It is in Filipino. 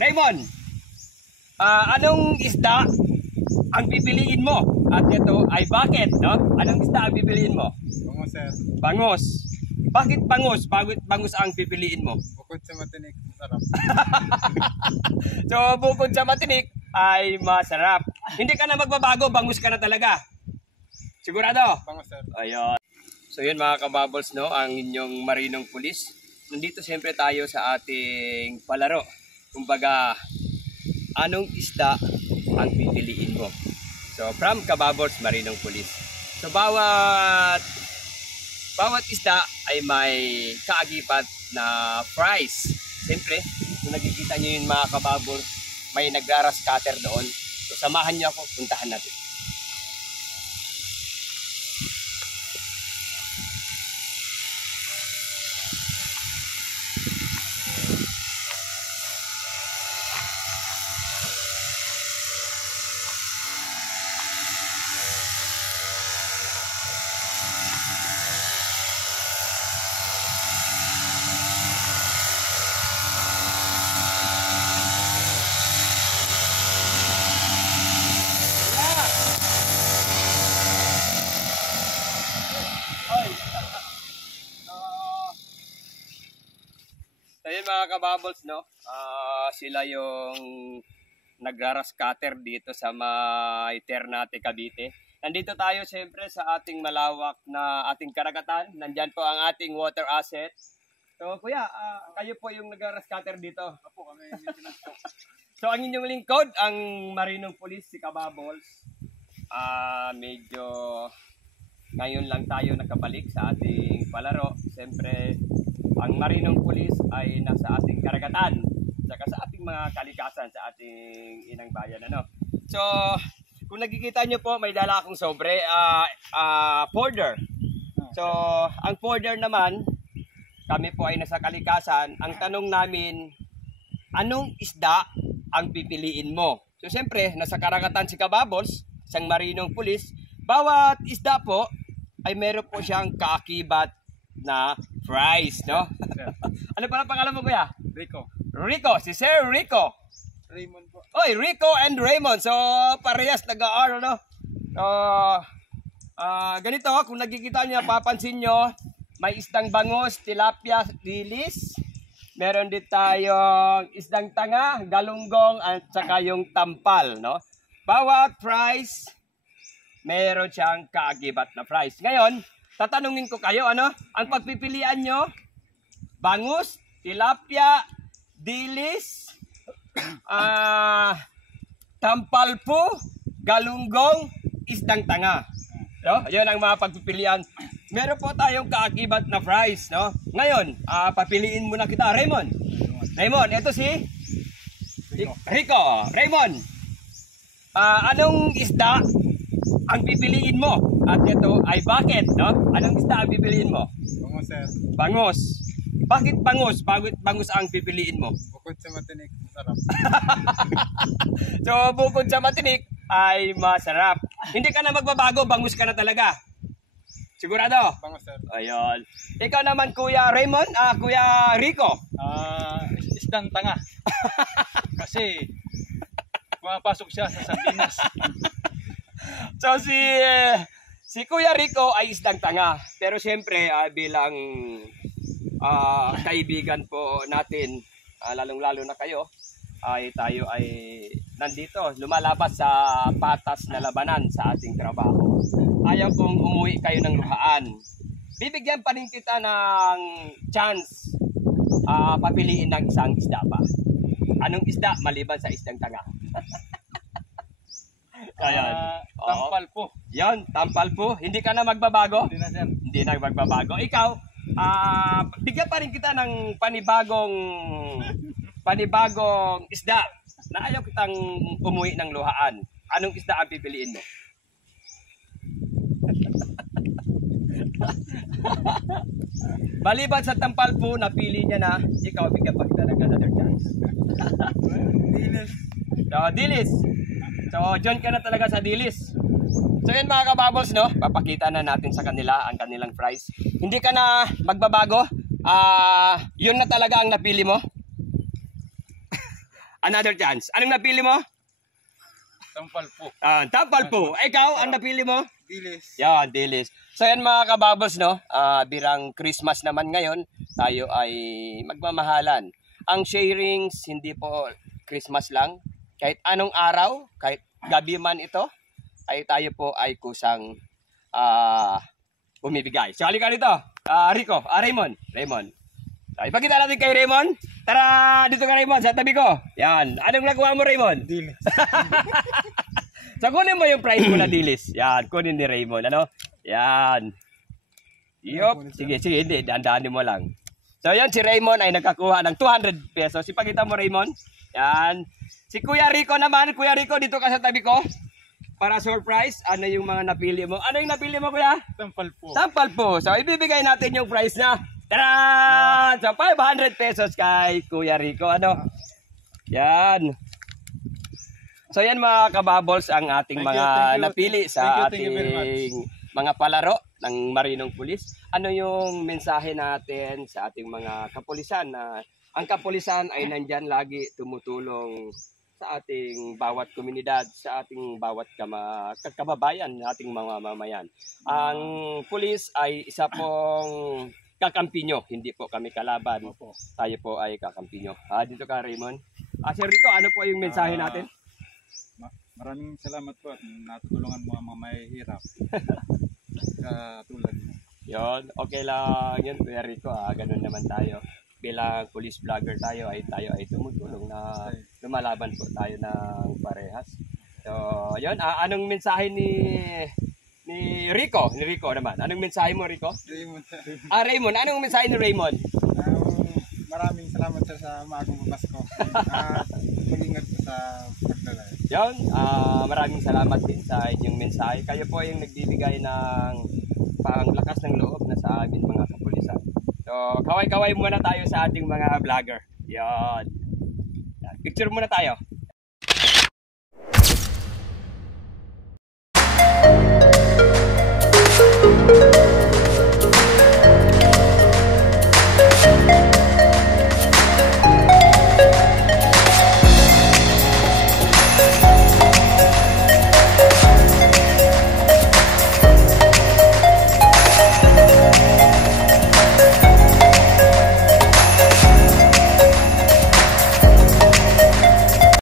Raymond, anong isda ang pipiliin mo? At ito ay bakit, no? Anong isda ang pipiliin mo? Bangus, sir. Bangus. Bakit bangus? Bakit bangus ang pipiliin mo? Bukod sa matinik, masarap. So, bukod sa matinik ay masarap. Hindi ka na magbabago, bangus ka na talaga. Sigurado? Bangus, sir. Ayun. So yun mga kabubbles, no, ang inyong marinong pulis. Nandito siyempre tayo sa ating palaro. Kumbaga, anong isda ang pipiliin mo? So from Kabubbles Marinong Pulis. So bawat isda ay may kaagibat na price. Siyempre, kung nakikita nyo yung mga kabubbles, may nag-grass cutter doon. So samahan nyo ako, puntahan natin. So yun mga kabubbles, no, sila yung nag-grass cutter dito sa may Ternate, Cavite. Nandito tayo siyempre sa ating malawak na ating karagatan. Nandyan po ang ating water asset. So kuya, kayo po yung nag-grass cutter dito. Apo, kami. So ang inyong lingkod, ang Marinong Pulis, si Kabubbles. Medyo ngayon lang tayo nakabalik sa ating palaro. Siyempre, ang Marinong Pulis ay nasa ating karagatan, saka sa ating mga kalikasan, sa ating inang bayan. Ano? So, kung nakikita nyo po, may dala akong sobre, border. So, ang border naman, kami po ay nasa kalikasan. Ang tanong namin, anong isda ang pipiliin mo? So, siyempre, nasa karagatan si Kabubbles, isang Marinong Pulis. Bawat isda po ay meron po siyang kaakibat na price, no? Ano pala pangalan mo, kuya? Rico. Rico, si Sir Rico. Raymond po. Oy, Rico and Raymond. So, parehas nag-aaral, no? Ganito, kung nakikita niyo, papansin nyo, may isdang bangus, tilapia, dilis. Meron din tayong isdang tanga, galunggong, at saka yung tampal, no? Bawat price, meron siyang kaagibat na price. Ngayon, tatanungin ko kayo, ano? Ang pagpipilian nyo, bangus, tilapia, dilis, tampalpo, galunggong, isdang tanga. No? Yun ang mga pagpipilian. Meron po tayong kaakibat na price, no? Ngayon, papiliin muna kita, Raymond. Raymond, ito si Rico. Raymond, anong isda ang pipiliin mo? At ito ay bakit, no? Anong isda ang pipiliin mo? Bangus, sir. Bangus. Bakit bangus? Bakit bangus ang pipiliin mo? Bukod sa matinik, masarap. So, bukod sa matinik ay masarap. Hindi ka na magbabago, bangus ka na talaga. Sigurado? Bangus, sir. Ayun. Ikaw naman, Kuya Raymond, Kuya Rico. Isdang tanga. Kasi pumapasok siya sa sardinas. So, si Kuya Rico ay isdang tanga. Pero siyempre, bilang kaibigan po natin, lalong-lalo na kayo, ay tayo ay nandito, lumalabas sa patas na labanan sa ating trabaho. Ayaw kong umuwi kayo ng luhaan. Bibigyan pa rin kita ng chance papiliin ng isang isda pa. Anong isda maliban sa isdang tanga? Ayan. Tampal po. Yan, tampal po. Hindi ka na magbabago? Hindi na, sir. Hindi na magbabago. Ikaw, bigyan pa rin kita ng panibagong isda na ayaw kitang umuwi ng luhaan. Anong isda ang pipiliin mo? Maliban sa tampal po, napili niya na ikaw, bigyan pa kita ng another chance. Dilis. So, dilis. So, dyan ka na talaga sa dilis. So yun mga kabubbles, no? Papakita na natin sa kanila ang kanilang price. Hindi ka na magbabago. Yun na talaga ang napili mo. Another chance. Anong napili mo? Tampal po. Tampal po. Ikaw, ang napili mo? Dilis. Yan, Dilis. So yan mga kababos, no? Birang Christmas naman ngayon, tayo ay magmamahalan. Ang sharings, hindi po Christmas lang. Kahit anong araw, kahit gabi man ito, ay tayo po ay kusang bumibigay. So halika dito, Rico, Raymond. Ipakita natin kay Raymond. Tara, dito ka Raymond, sa tabi ko. Yan. Anong nagawa mo Raymond? Dilis. So kunin mo yung prize mo na Dilis. Yan, kunin ni Raymond. Ano? Yan. Yup. Sige, hindi. Dandaanin mo lang. So yan, si Raymond ay nakakuha ng 200 pesos. Ipakita mo Raymond. Yan. Si Kuya Rico naman. Kuya Rico, dito ka sa tabi ko. Para surprise, ano yung mga napili mo? Ano yung napili mo Kuya? Tampal po. Tampal po. So ibibigay natin yung prize na. Tara! So 500 pesos kay Kuya Rico. Ano? Yan. So yan mga kababols ang ating Thank mga you. napili sa Thank you very ating mga palaro ng Marinong Pulis. Ano yung mensahe natin sa ating mga kapulisan na ang kapulisan ay nandyan lagi tumutulong sa ating bawat komunidad, sa ating bawat kababayan, ating mga mamayan. Ang pulis ay isa pong kakampi nyo, hindi po kami kalaban. Tayo po ay kakampi nyo. Dito ka Raymond. Sir Rico, ano po yung mensahe natin? Maraming salamat po at natulungan mo ang mga mahihirap. Tulad mo. Yon, okay lang yun, Kuya Rico. Ganun naman tayo. Bilang police vlogger tayo ay tumutulong na lumalaban po tayo ng parehas. So, yon, anong mensahe ni Rico? Ni Rico naman. Anong mensahe mo, Rico? Raymond. Raymond, anong mensahe ni Raymond? Maraming salamat sir sa maagang Pasko. Mag-ingat po sa paglalay. Yon, maraming salamat din sa inyong mensahe. Kayo po yung nagbibigay ng panglakas ng loob na sa amin mga kapulisan. So, kaway-kaway muna tayo sa ating mga vlogger. Yon. Picture muna tayo.